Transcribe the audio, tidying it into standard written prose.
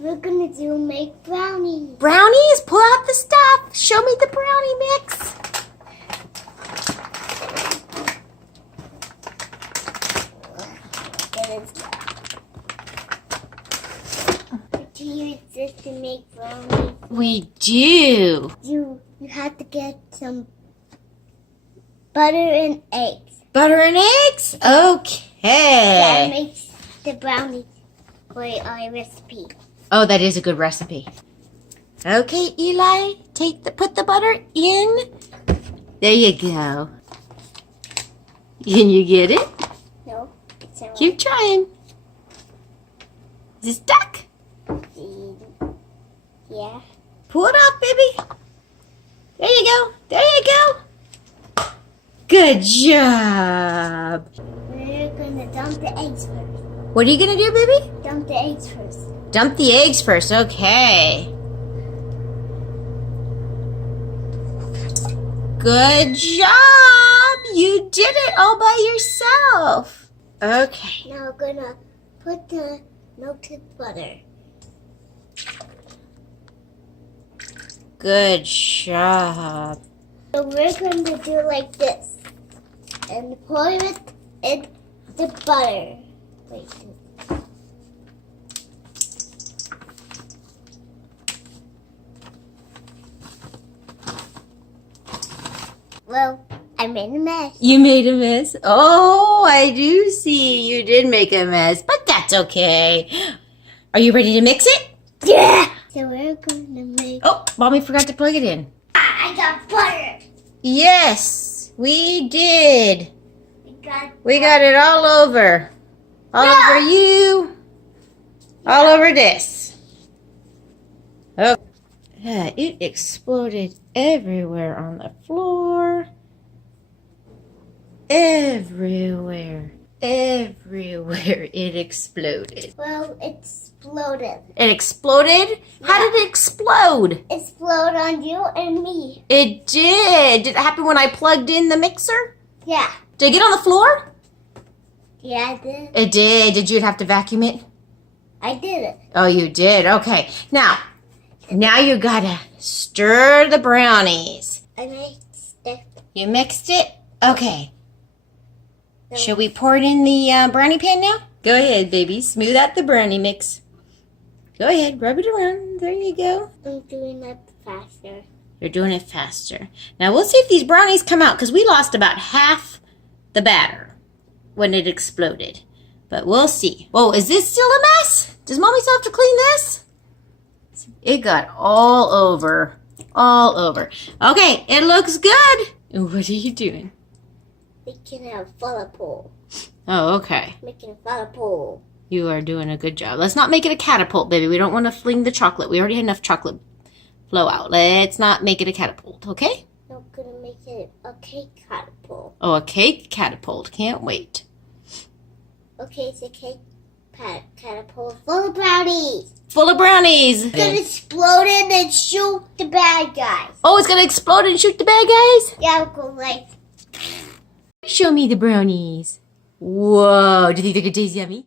We're gonna make brownies. Brownies? Pull out the stuff. Show me the brownie mix. Do you use this to make brownies? We do. You have to get some butter and eggs. Butter and eggs? That Okay. makes the brownies for our recipe. Oh, that is a good recipe. Okay, Eli, put the butter in. There you go. Can you get it? No, it's a Keep trying. Is it stuck? Yeah. Pull it off, baby. There you go. There you go. Good job. We're gonna dump the eggs first. What are you going to do, baby? Dump the eggs first. Dump the eggs first. Okay. Good job. You did it all by yourself. Okay. Now we're gonna put the melted butter. Good job. So we're going to do like this. And pour it in the butter. Wait. Well, I made a mess. You made a mess. Oh, I do see you did make a mess, but that's okay. Are you ready to mix it? Yeah! So we're going to make... Oh, Mommy forgot to plug it in. I got butter! Yes, we did. We got... We got it all over. All over you. All over this. Oh, yeah, it exploded everywhere on the floor. Everywhere. Everywhere it exploded. Well, it exploded. It exploded? How did it explode? It exploded on you and me. It did. Did it happen when I plugged in the mixer? Yeah. Did it get on the floor? Yeah, I did. It did. Did you have to vacuum it? I did it. Oh, you did. Okay. Now you gotta stir the brownies. I mixed it. You mixed it? Okay. Should we pour it in the brownie pan now? Go ahead, baby. Smooth out the brownie mix. Go ahead. Rub it around. There you go. I'm doing it faster. You're doing it faster. Now, we'll see if these brownies come out, because we lost about half the batter when it exploded. But we'll see. Whoa, is this still a mess? Does Mommy still have to clean this? It got all over. All over. Okay, it looks good. What are you doing? Making a falafel. Oh, okay. Making a falafel. You are doing a good job. Let's not make it a catapult, baby. We don't want to fling the chocolate. We already had enough chocolate flow out. Let's not make it a catapult, okay? I'm gonna make it a cake catapult. Oh, a cake catapult. Can't wait. Okay, it's a cake catapult full of brownies. Full of brownies. It's gonna explode it and shoot the bad guys. Oh, it's going to explode and shoot the bad guys? Yeah, I'll go like... Show me the brownies. Whoa. Do you think they're going to taste yummy?